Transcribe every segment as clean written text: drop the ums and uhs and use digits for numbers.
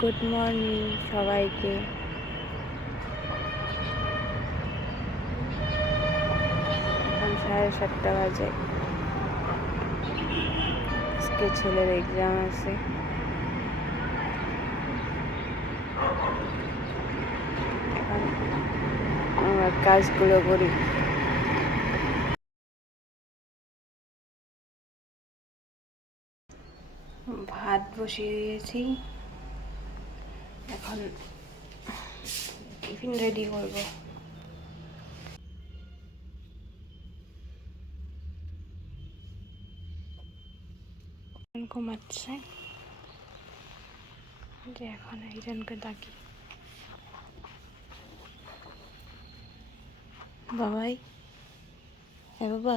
Good morning সবাইকে। এখন 7:30 বাজে। আজকে ছেলের এক্সাম আছে। এখন আমরা কাজগুলো করি। ভাত বসিয়ে দিয়েছি, এখন টিফিন রেডি করবো। ঘুমাচ্ছে যে, এখন একজনকে ডাকি। বাবাই, হ্যাঁ বাবা,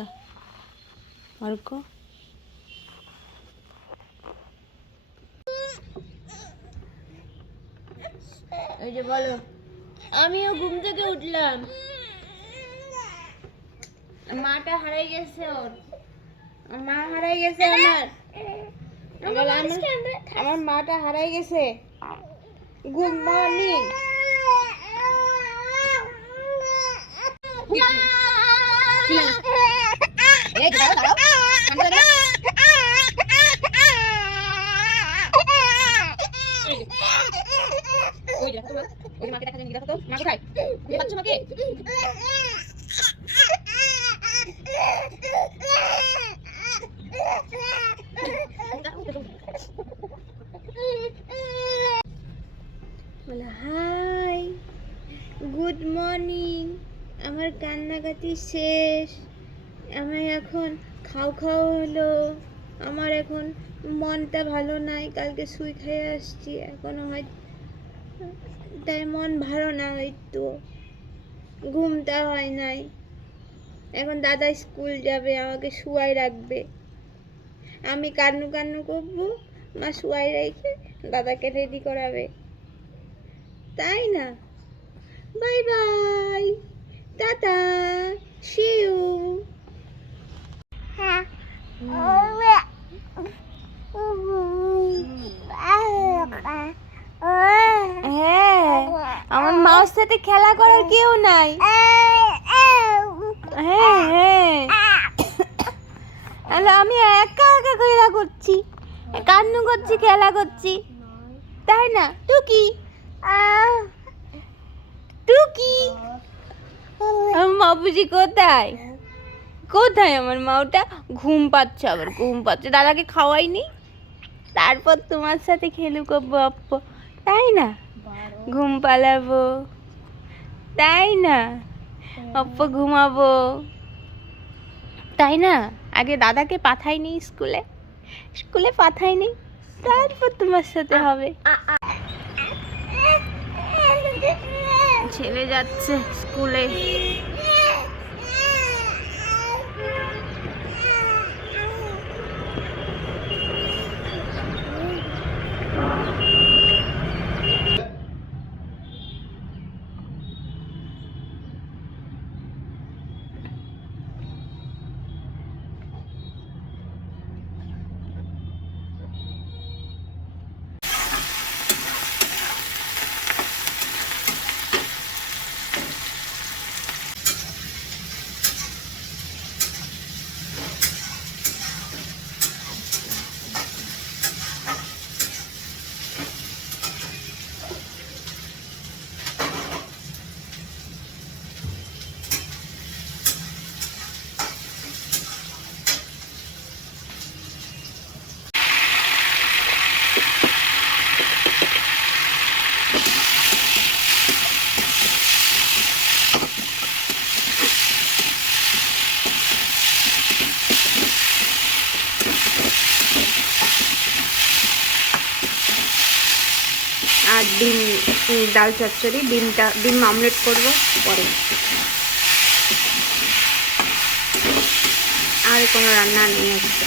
অর্ক এই যে বলো, আমিও ঘুম থেকে উঠলাম। মাটা হারাই গেছে, ওর মা হারাই গেছে। আমার মাটা হারাই গেছে। Good morning. মাকে দেখা যায়, দেখো তো মা কোথায়? পাচ্ছ মাকে? Hi, good morning. আমার কান্নাকাটি শেষ। আমার এখন খাও খাও হলো। আমার এখন মনটা ভালো নাই, কালকে সুই খেয়ে আসছি, এখনো হয় তাই মন ভালো না, হয়তো ঘুমটা হয় নাই। এখন দাদা স্কুল যাবে, আমাকে শুয়াই রাখবে। আমি কান্নু কান্নু করবো, মা শুয়াই রেখে দাদাকে রেডি করাবে, তাই না? বাই বাই, টাটা, সি ইউ। হ্যাঁ, আমার মার সাথে খেলা করার কেউ নাই। হ্যাঁ হ্যাঁ, আমি একা একা খেলা করছি, কান্নু করছি, খেলা করছি, তাই না? টুকি টুকি, আমার মাপুজি কোথায়? কোথায় আমার মাওটা? ঘুম পাচ্ছে, আবার ঘুম পাচ্ছে। দাদাকে খাওয়াইনি, তারপর তোমার সাথে খেলুক বাপ্পা, তাই না? ঘুম পালাবো, তাই না? অপ্পা ঘুমাবো, তাই না? আগে দাদাকে পাঠাইনি স্কুলে, স্কুলে পাঠাইনি, তারপর তোমার সাথে হবে। ছেলে যাচ্ছে স্কুলে। আর ডিম, ডাল চচ্চড়ি, ডিম আমলেট করবো পরে। আর কোনো রান্না নেই আজকে।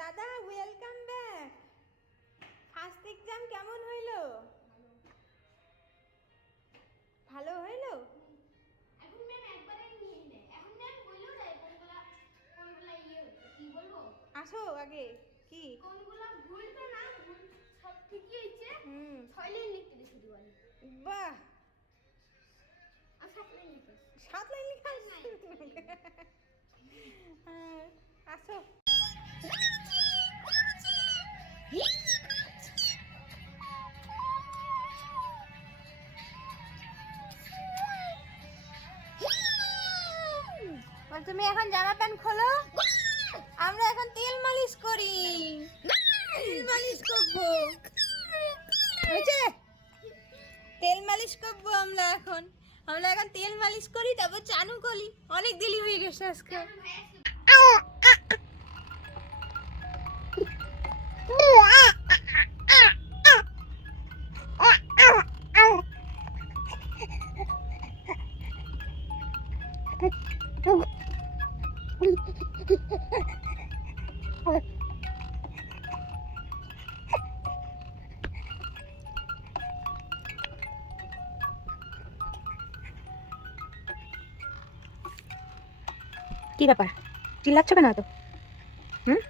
দাদা ওয়েলকাম ব্যাক। ফার্স্ট এক্সাম কেমন হইলো? ভালো হইলো? এখন ম্যাম একবারে নিয়ে নেয়। এখন ম্যাম বললো যায় কোনগুলা ইয়ে হচ্ছে, কি বলবো? আসো আগে কি কোনগুলা ভুলটা না, ভুল সব ঠিকই হয়েছে। হুম 6 লাইন লিখতে দিয়েছে দিওয়ালি। বাহ আর 7 লাইন লিখেছে। 7 লাইন লেখা আসো তুমি এখন জামা প্যান্ট খোলো, আমরা এখন তেল মালিশ করি। তেল মালিশ করবো, বুঝছে? তেল মালিশ করবো আমরা এখন তেল মালিশ করি, তারপর চানু করি। অনেক দেরি হয়ে গেছে আজকে। কি ব্যাপার, চিল্লাচ্ছ কেন তো? হুম